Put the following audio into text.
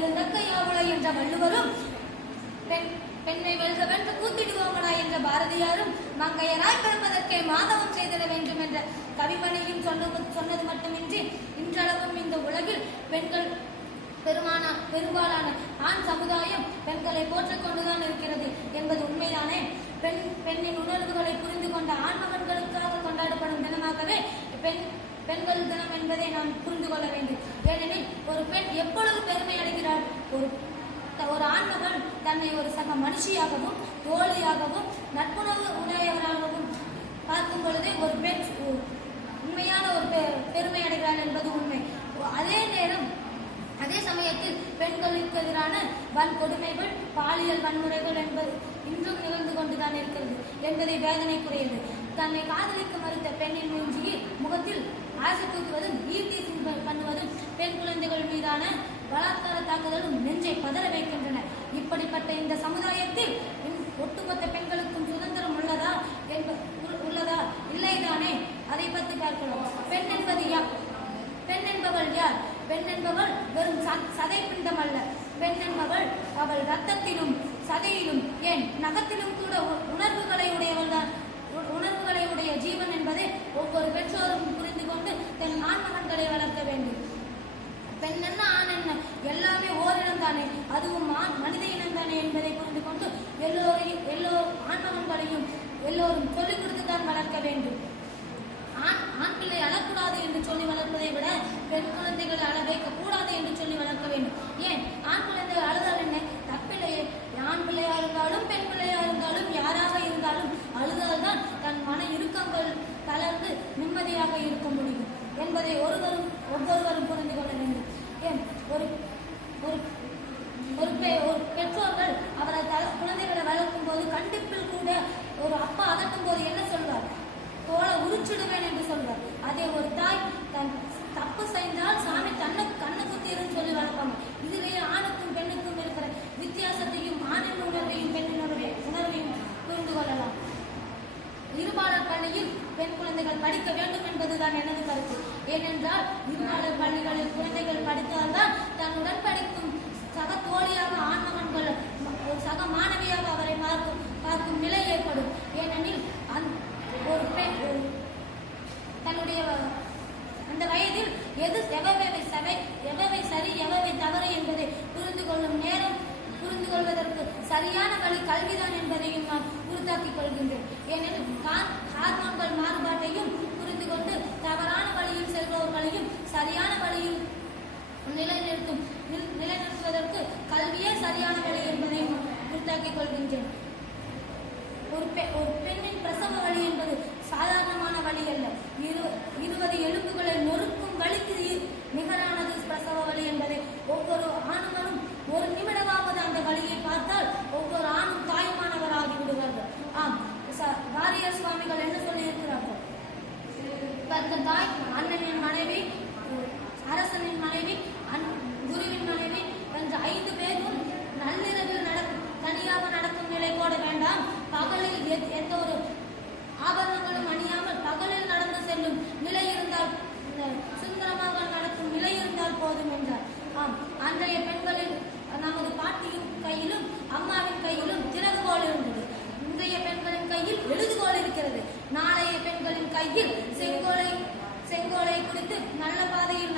பெருந்தக்கையாவுளை என்ற வள்ளுவரும் பெண்ணை வெல்க வென்று கூத்திடுவோமடா என்ற பாரதியாரும் மங்கையராய் பிறப்பதற்கே மாதவம் செய்திட வேண்டும் என்ற கவிமணியும் சொன்னது மட்டுமின்றி இன்றளவும் இந்த உலகில் பெண்கள் பெரும்பாலான ஆண் சமுதாயம் பெண்களை போற்றிக் கொண்டுதான் இருக்கிறது என்பது உண்மைதானே. பெண்ணின் உணர்வுகளை புரிந்து கொண்ட ஆண்மகன்களுக்காக கொண்டாடப்படும் தினமாகவே பெண்கள் தினம் என்பதை நாம் புரிந்து கொள்ள வேண்டும். ஏனெனில் ஒரு பெண் எப்பொழுது பெருமை அடைகிறாள்? ஒரு ஆண்மகன் தன்னை ஒரு சக மனுஷியாகவும் தோழியாகவும் நட்புணர்வு உடையவராகவும் பார்க்கும் பொழுதே ஒரு பெண் உண்மையான ஒரு பெருமை அடைகிறாள் என்பது உண்மை. அதே சமயத்தில் பெண்களுக்கு எதிரான வன்கொடுமைகள் பாலியல் வன்முறைகள் என்பது இன்றும் நிகழ்ந்து கொண்டுதான் இருக்கிறது என்பதை வேதனைக்குரியது. தன்னை காதலிக்க மறுத்த பெண்ணின் முகத்தில் ஆசை தூக்குவதும் ஈர்த்தீசிங் பண்ணுவதும் பெண் குழந்தைகள் மீதான பலாத்கார தாக்குதலும் நெஞ்சை பதற வைக்கின்றன. இப்படிப்பட்ட இந்த சமுதாயத்தில் ஒட்டுமொத்த பெண்களுக்கும் சுதந்திரம் உள்ளதா இல்லைதானே? அதை பற்றி பார்க்கலாம். பெண் என்பவள் யார்? பெண் என்பவள் வெறும் சதை பிண்டம் அல்ல. பெண் என்பவள் அவள் ரத்தத்திலும் சதையிலும் ஏன் நகத்திலும் கூட உணர்வுகளை உடைய ஜீவன் என்பதை ஒவ்வொரு பெற்றோரும் புரிந்து கொண்டு தன் ஆண்மகன்களை வளர்க்க வேண்டும். பெண் என்ன ஆண் என்ன எல்லாமே ஓரினம் தானே, அதுவும் மனித இனம் தானே என்பதை புரிந்து கொண்டு ஆண்மகன்களையும் எல்லோரும் சொல்லிக் கொடுத்துத்தான் வளர்க்க வேண்டும். ஆண் பிள்ளை அழக்கூடாது என்று சொல்லி வளர்ப்பதை விட பெண் குழந்தைகளை அழ வைக்க கூடாது என்று சொல்லி வளர்க்க வேண்டும். ஏன் ஆண் குழந்தைகள் அழுதால் என்ன தப்பில்லையே? ஆண் பிள்ளையா இருந்தாலும் பெண் பிள்ளையா இருந்தாலும் யாராக இருந்தாலும் அழுதால்தான் தன் மன இறுக்கங்கள் தளர்ந்து நிம்மதியாக இருக்க முடியும் என்பதை ஒவ்வொருவரும் புரிந்து கொள்ள வேண்டும். ஏன் ஒரு பெற்றோர்கள் அவரை குழந்தைகளை வளர்க்கும் போது கண்டிப்பில் கூட ஒரு அப்பா அதட்டும் போது என்ன சொல்வார்? தோலை உரிச்சிடுவேன் என்று சொல்வார். அதே ஒரு தாய் தன் தப்பு செய்தால் சாமி கண்ணு குத்திருன்னு சொல்லி வளர்ப்பாங்க. இதுவே ஆணுக்கும் பெண்ணுக்கும் இருக்கிற வித்தியாசத்தையும் ஆணின் உணர்வையும் பெண்ணின் உணர்வையும் புரிந்து கொள்ளலாம். இருபாலர் பள்ளியில் பெண் குழந்தைகள் படிக்க வேண்டும் என்பதுதான் எனது கருத்து. ஏனென்றால் இருபாலர் பள்ளிகளில் குழந்தைகள் படித்தால்தான் தன்னுடன் படிக்கும் சக தோழியாக ஆண்மகன்கள் ஒரு சக மாணவியாக அவரை பார்க்கும் நிலை ஏற்படும். ஏனெனில் ஒரு பெண் தன்னுடைய அந்த வயதில் எவை சரி எவை தவறு என்பதை புரிந்து கொள்வதற்கு சரியான வழி கல்விதான் என்பதையும் நான் உறுத்தாக்கிக் கொள்கின்றேன். ஏனெனில் ஹார்மோன்கள் மாறுபாட்டையும் புரிந்து கொண்டு தவறான வழியில் செல்பவர்களையும் சரியான வழியில் நிலைநிறுத்துவதற்கு கல்வியே சரியான வழி என்பதையும் உறுத்தாக்கிக் கொள்கின்றேன். ஒரு பெண்ணின் பிரசவ வழி என்பது சாதாரணமான வழி அல்ல. 20 எலும்புகளை நொறுக்கும் வழிக்கு நிகரானது பிரசவ வழி என்பதை ஒவ்வொரு ஆணுமனும் ஒரு நிமிடமாவது அந்த வழியை பார்த்தால் ஒவ்வொரு ஆணும் தாய்மானவர் ஆகிவிடுவார்கள். வாரியர் சுவாமிகள் என்ன சொல்லி இருக்கிறார்கள்? தாய் அண்ணனின் மனைவி, அரசனின் மனைவி, குருவின் மனைவி என்ற 5 பேரும் நள்ளிரவில் தனியாக நடக்கும் நிலை கூட வேண்டாம். பகலில் எந்த ஒரு ஆபரணங்களும் அணியாமல் பகலில் நடந்து செல்லும் நிலை இருந்தால், சுந்தரமாக நடக்கும் நிலை இருந்தால் போதும் என்றார். அன்றைய பெண்களில் நமது பாட்டியின் கையிலும் அம்மாவின் கையிலும் திறவுகோல் இருந்தது. இன்றைய பெண்களின் கையில் எழுதுகோல் இருக்கிறது. நாளைய பெண்களின் கையில் செங்கோலை குறித்து நல்ல பாதையில்